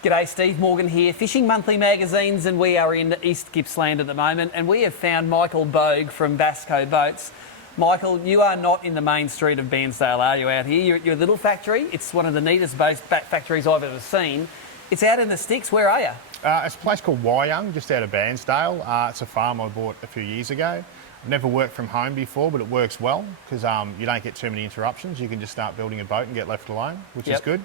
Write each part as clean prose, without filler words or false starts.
G'day, Steve Morgan here, Fishing Monthly Magazines, and we are in East Gippsland at the moment, and we have found Michael Boag from Bassco Boats. Michael, you are not in the main street of Bairnsdale, are you, out here? You're at your little factory. It's one of the neatest boat factories I've ever seen. It's out in the sticks. Where are you? It's a place called Wyong, just out of Bairnsdale. It's a farm I bought a few years ago. I've never worked from home before, but it works well because you don't get too many interruptions. You can just start building a boat and get left alone, which is good.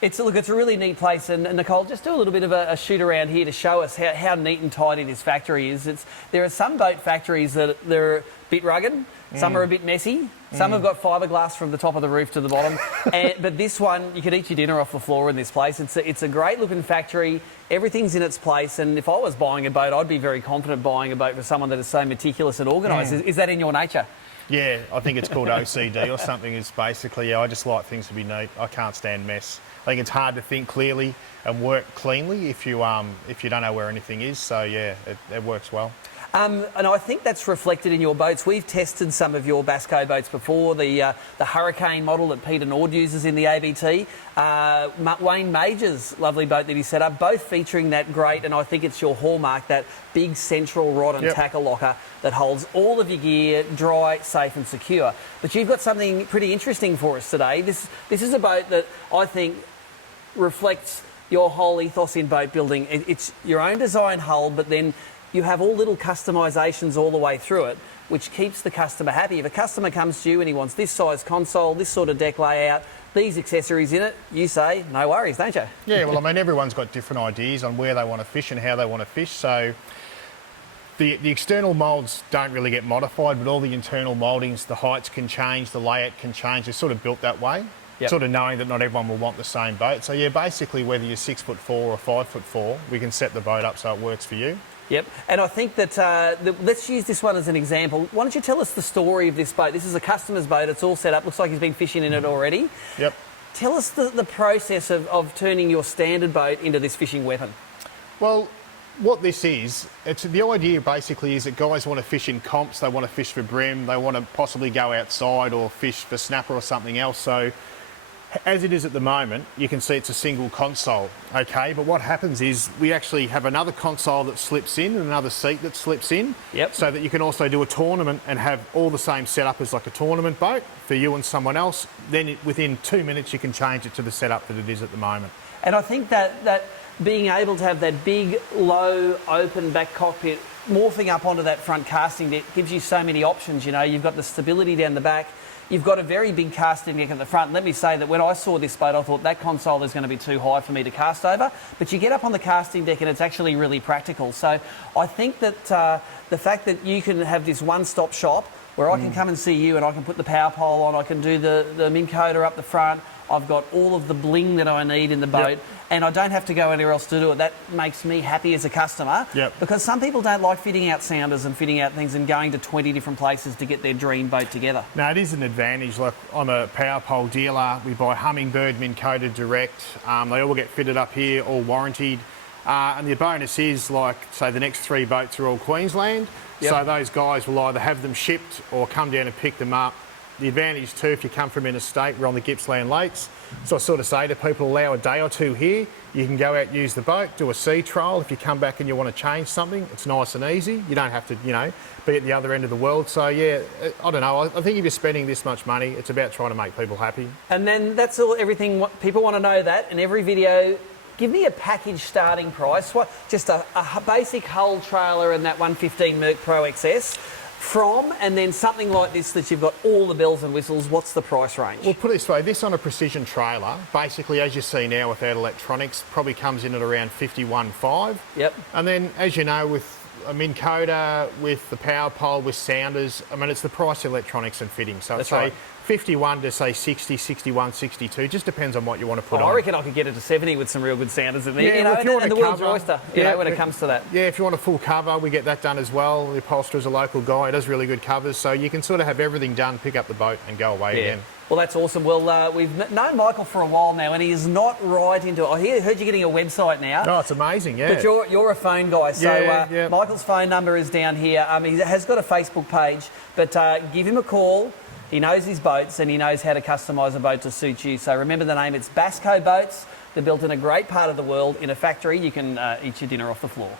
It's a really neat place, and Nicole, just do a little bit of a shoot around here to show us how neat and tidy this factory is. There are some boat factories that they're a bit rugged, some are a bit messy, some have got fiberglass from the top of the roof to the bottom, but this one, you could eat your dinner off the floor in this place. It's a great looking factory, everything's in its place, and if I was buying a boat, I'd be very confident buying a boat for someone that is so meticulous and organised. Is that in your nature? Yeah, I think it's called OCD or something. It's basically, I just like things to be neat. I can't stand mess. I think it's hard to think clearly and work cleanly if you don't know where anything is. So yeah, it works well. And I think that's reflected in your boats. We've tested some of your Bassco boats before, the Hurricane model that Peter Nord uses in the ABT, Wayne Major's lovely boat that he set up, both featuring that great, and I think it's your hallmark, that big central rod and tackle locker that holds all of your gear dry, safe and secure. But you've got something pretty interesting for us today. This is a boat that I think reflects your whole ethos in boat building. It's your own design hull, but then you have all little customisations all the way through it, which keeps the customer happy. If a customer comes to you and he wants this size console, this sort of deck layout, these accessories in it, you say, no worries, don't you? Yeah, well, I mean, everyone's got different ideas on where they want to fish and how they want to fish. So the external moulds don't really get modified, but all the internal mouldings, the heights can change, the layout can change. They're sort of built that way. Sort of knowing that not everyone will want the same boat. So yeah, basically whether you're 6'4" or 5'4", we can set the boat up so it works for you. Yep, and I think that, let's use this one as an example. Why don't you tell us the story of this boat? This is a customer's boat, it's all set up, looks like he's been fishing in it already. Yep. Tell us the process of turning your standard boat into this fishing weapon. Well, what this is, the idea basically is that guys want to fish in comps, they want to fish for bream, they want to possibly go outside or fish for snapper or something else. So as it is at the moment, you can see it's a single console, okay? But what happens is we actually have another console that slips in and another seat that slips in, so that you can also do a tournament and have all the same setup as like a tournament boat for you and someone else. Then within 2 minutes, you can change it to the setup that it is at the moment. And I think that being able to have that big, low, open back cockpit morphing up onto that front casting deck gives you so many options. You know, you've got the stability down the back. You've got a very big casting deck at the front. Let me say that when I saw this boat, I thought that console is going to be too high for me to cast over. But you get up on the casting deck and it's actually really practical. So I think that the fact that you can have this one-stop shop where I can come and see you and I can put the power pole on, I can do the Minn Kota up the front, I've got all of the bling that I need in the boat, and I don't have to go anywhere else to do it. That makes me happy as a customer, because some people don't like fitting out sounders and fitting out things and going to 20 different places to get their dream boat together. No, it is an advantage. Like, I'm a power pole dealer. We buy Hummingbird, Minn Kota direct. They all get fitted up here, all warranted. And the bonus is, like, say the next 3 boats are all Queensland. So those guys will either have them shipped or come down and pick them up. The advantage too, if you come from interstate, we're on the Gippsland Lakes. So I sort of say to people, allow a day or two here. You can go out, use the boat, do a sea trial. If you come back and you want to change something, it's nice and easy. You don't have to, you know, be at the other end of the world. So yeah, I don't know. I think if you're spending this much money, it's about trying to make people happy. And then that's everything. What people want to know that in every video. Give me a package starting price. What? Just a basic hull trailer and that 115 Merc Pro XS. From, and then something like this that you've got all the bells and whistles, what's the price range? Well, put it this way, this on a precision trailer, basically as you see now without electronics, probably comes in at around 51.5. Yep. And then, as you know, with a Minn Kota, with the power pole, with sounders, I mean, it's the price of electronics and fitting. So I'd say 51 to say 60, 61, 62, just depends on what you want to put on. I reckon I could get it to 70 with some real good sounders in there. Yeah, you know, well, if you want and the world's oyster, you know, when it comes to that. Yeah, if you want a full cover, we get that done as well. The upholsterer's a local guy, he does really good covers, so you can sort of have everything done, pick up the boat and go away again. Well, that's awesome. Well, we've known Michael for a while now, and he is not right into it. I heard you're getting a website now. Oh, it's amazing, yeah. But you're a phone guy, so Michael's phone number is down here. He has got a Facebook page, but give him a call. He knows his boats and he knows how to customise a boat to suit you. So remember the name, it's Bassco boats. They're built in a great part of the world in a factory. You can eat your dinner off the floor.